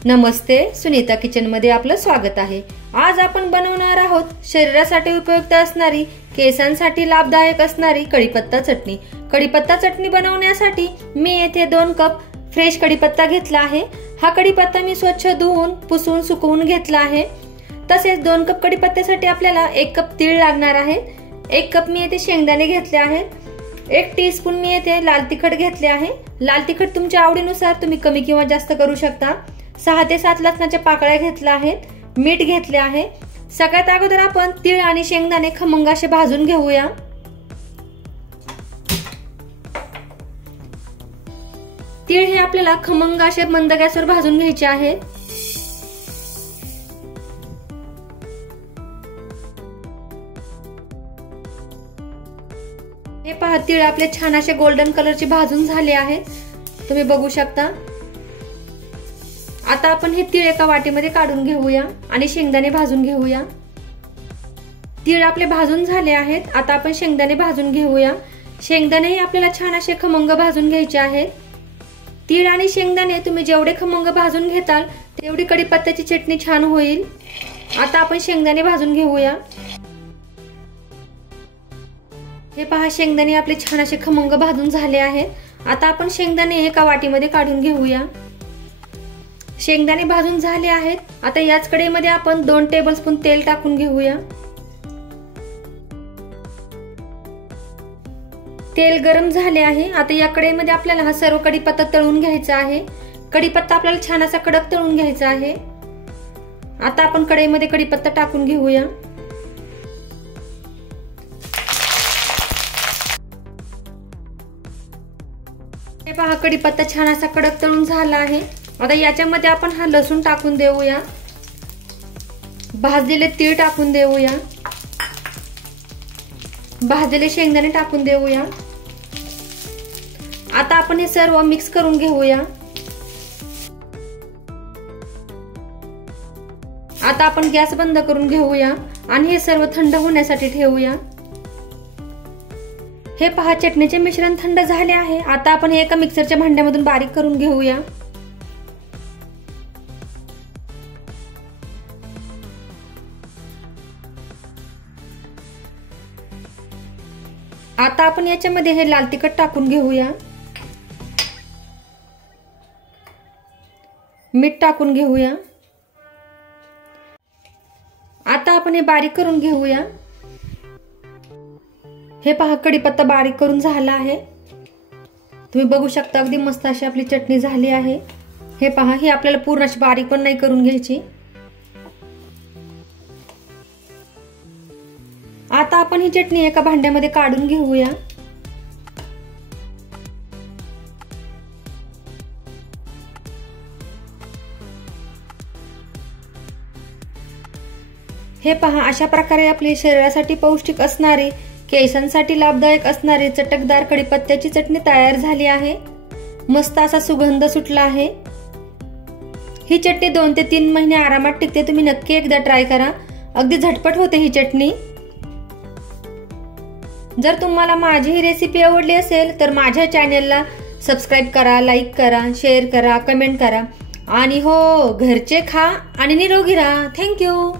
नमस्ते, Sunita kitchen मध्ये आपलं स्वागत आहे। आज आपण बनवणार आहोत शरीरासाठी उपयुक्त असणारी, केसांसाठी लाभदायक असणारी कढीपत्ता चटणी। कढीपत्ता चटणी बनवण्यासाठी मी येथे 2 कप फ्रेश कढीपत्ता घेतला आहे। हा कढीपत्ता मी स्वच्छ धुवून पुसून सुकवून घेतला आहे। तसेच 2 कप कढीपत्त्यासाठी आपल्याला 1 कप तीळ लागणार आहे। 1 कप मी येथे शेंगदाणे घेतले आहेत। 1 टीस्पून मी येथे लाल तिखट घेतले आहे। लाल तिखट तुमच्या आवडीनुसार तुम्ही कमी किंवा जास्त करू शकता। 6 ते 7 लसणाच्या पाकळ्या घेतल्या आहेत। मीठ घेतले आहे। सगळ्यात अगोदर आपण तीळ आणि शेंगदाणे खमंग असे भाजून घेऊया। तीळ हे आपल्याला खमंग असे मंद गॅसवर भाजून घ्यायचे आहेत। हे पहा, तीळ आपले छान असे गोल्डन कलरचे भाजून झाले आहेत, तुम्ही बघू शकता। आता आपण हे तीळ एका वाटीमध्ये काढून घेऊया आणि शेंगदाणे भाजून घेऊया। तीळ आपले भाजून झाले आहेत। आता आपण शेंगदाणे भाजून घेऊया। शेंगदाणेही आपल्याला छान असे खमंग भाजून घ्यायचे आहेत। तीळ आणि शेंगदाणे तुम्ही जेवढे खमंग भाजून घेताल तेवढी कढीपत्त्याची चटणी छान होईल। आता आपण शेंगदाणे भाजून घेऊया। हे पहा, शेंगदाणे आपले छान असे खमंग भाजून झाले आहेत। आता आपण शेंगदाणे एका वाटीमध्ये काढून घेऊया। शेंगदाणे भाजून झाले आहेत। आता याच कढईमध्ये आपण 2 टेबलस्पून तेल टाकून घेऊया। तेल गरम झाले आहे। आता या कढईमध्ये आपल्याला हा सर्व कढीपत्ता तळून घ्यायचा आहे। कढीपत्ता आपल्याला छान असा कडक तळून घ्यायचा आहे। आता आपण कढईमध्ये कढीपत्ता टाकून घेऊया। हे पहा, कढीपत्ता छान असा कडक तळून झाला आहे। आता याच्यामध्ये आपण हा लसूण टाकून देऊया। भाजलेले तीळ टाकून देऊया। भाजलेले शेंगदाणे टाकून देऊया। आता आपण हे सर्व मिक्स करून घेऊया। आता आपण गॅस बंद करून घेऊया आणि हे सर्व थंड होण्यासाठी ठेवूया। हे पहा, चटणीचे मिश्रण थंड झाले आहे। आता आपण हे एका मिक्सरच्या भांड्यामधून बारीक करून घेऊया। आता आपण याच्यामध्ये हे लाल तिखट टाकून घेऊया। मीठ टाकून घेऊया। आता आपण हे बारीक करून घेऊया। हे पहा, कढीपत्ता बारीक करून झाला आहे, तुम्ही बघू शकता। अगदी मस्त अशी आपली चटणी झाली आहे। हे पहा, ही आपल्याला पूर्ण अशी बारीक पण नाही करून घ्यायची। आता आपण ही चटणी एका भांड्यामध्ये काढून घेऊया। हे पहा, अशा प्रकारे आपली शरीरासाठी पौष्टिक असणारी, केसांसाठी लाभदायक असणारी चटकदार कढीपत्त्याची चटणी तयार झाली आहे। मस्त असा सुगंध सुटला आहे। ही चटणी 2 ते 3 महिने आरामात टिकते। तुम्ही नक्की एकदा ट्राय करा, अगदी झटपट होते ही चटणी। जर तुम्हाला माझी ही रेसिपी आवडली असेल तर माझ्या चॅनलला सबस्क्राइब करा, लाईक करा, शेअर करा, कमेंट करा आणि हो, घरचे खा आणि निरोगी राहा। थँक्यू।